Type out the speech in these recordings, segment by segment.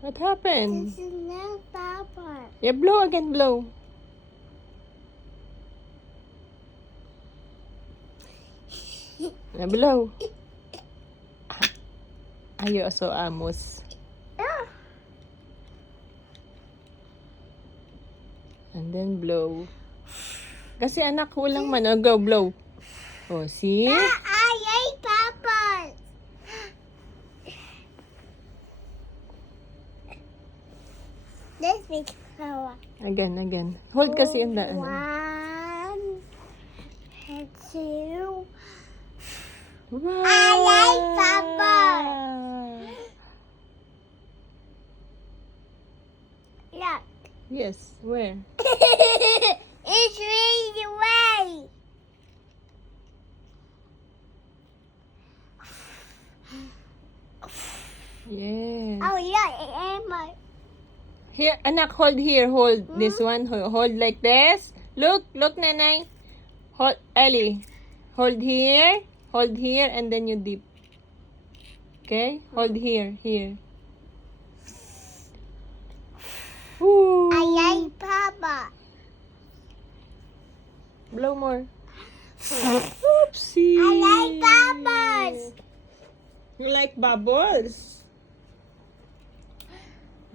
What happened? This is no papa. Yeah, blow again, blow. Yeah, blow. Ayo, so Amos. And then blow. Kasi anak, walang man. Oh, go, blow. Oh, see? I ate papas. This big flower. Again. Hold kasi yung daan. 1 and 2. Wow! I like Papa. Look. Yes, where? It's really away. Yes. Oh yeah, Emma. Here, anak, hold here. Hold this one. Hold like this. Look, nanay. Hold, Ellie. Hold here, and then you dip. Okay? Hold here. Woo. I like Papa. Blow more. Oopsie. I like bubbles. You like bubbles?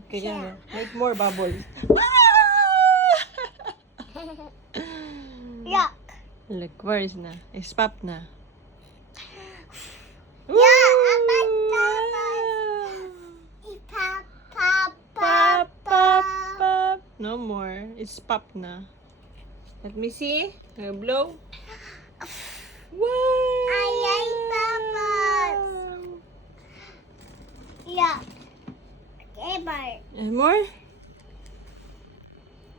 Okay, Yeah. Make more bubbles. Look. Look, where is na? It's pop na. Yeah, I like bubbles. It's Papa. Pop. No more. It's pop na. Let me see. Blow. Wow. I like bubbles. Yeah. Emma. And more?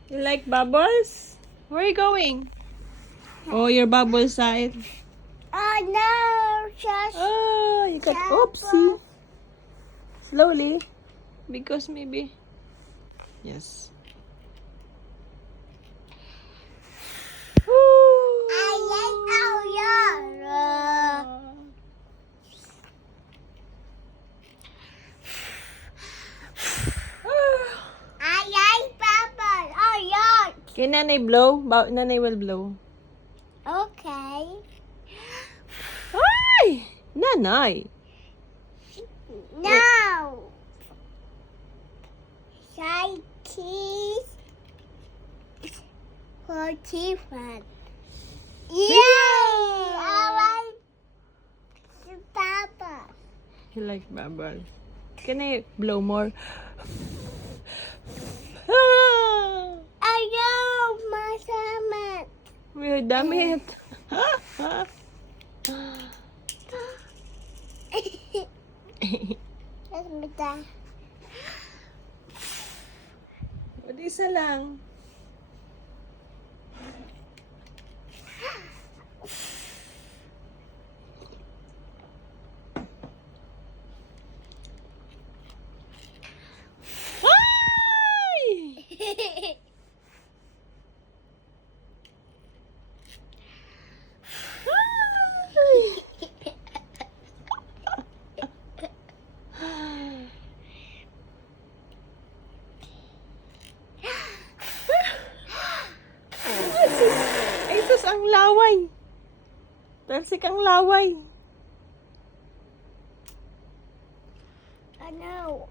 You like bubbles? Where are you going? Oh, your bubble side. Oh no, just Oh, you got oopsie. Slowly. Because maybe. Yes. I like our yard. I like bubbles. Oh yard. Okay, nanay blow. Nanay will blow. Okay. Ay! Nanay. No. Side cheese. 41. Yay! I like Papa. You like bubbles. Can I blow more? Ah! I know my stomach. We're damit. That's me done. O, di isa lang. Ay! Ay, sus, ang laway. Talsik ang laway. I know.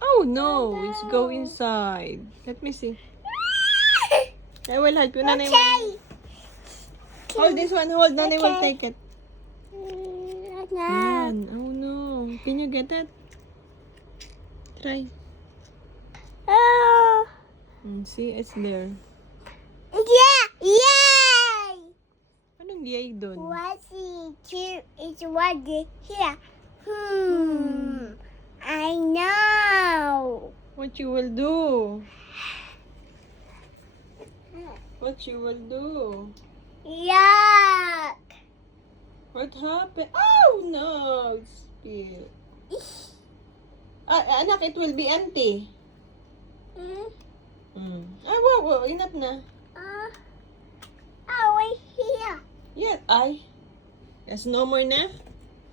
Oh no, it's go inside. Let me see. I will help you. Nanay will. Okay. Hold this one. Hold. Nanay will Okay. take it. No. Yan. Oh no. Can you get it? Try. Oh. See, it's there. Yeah. Yay. Anong yay dun? What's it? It's what here. I know. What you will do? What you will do? Yuck. What happened? Oh no! Spill. Anak, it will be empty. Wow, enough na. Oh, right here. Yeah, ay. Yes, no more na?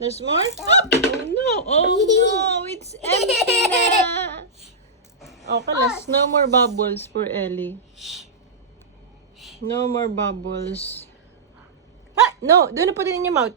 There's more? Oh no! Oh no! It's empty na! Okay, last. No more bubbles for Ellie. No more bubbles. Ah! No! Do not put it in your mouth.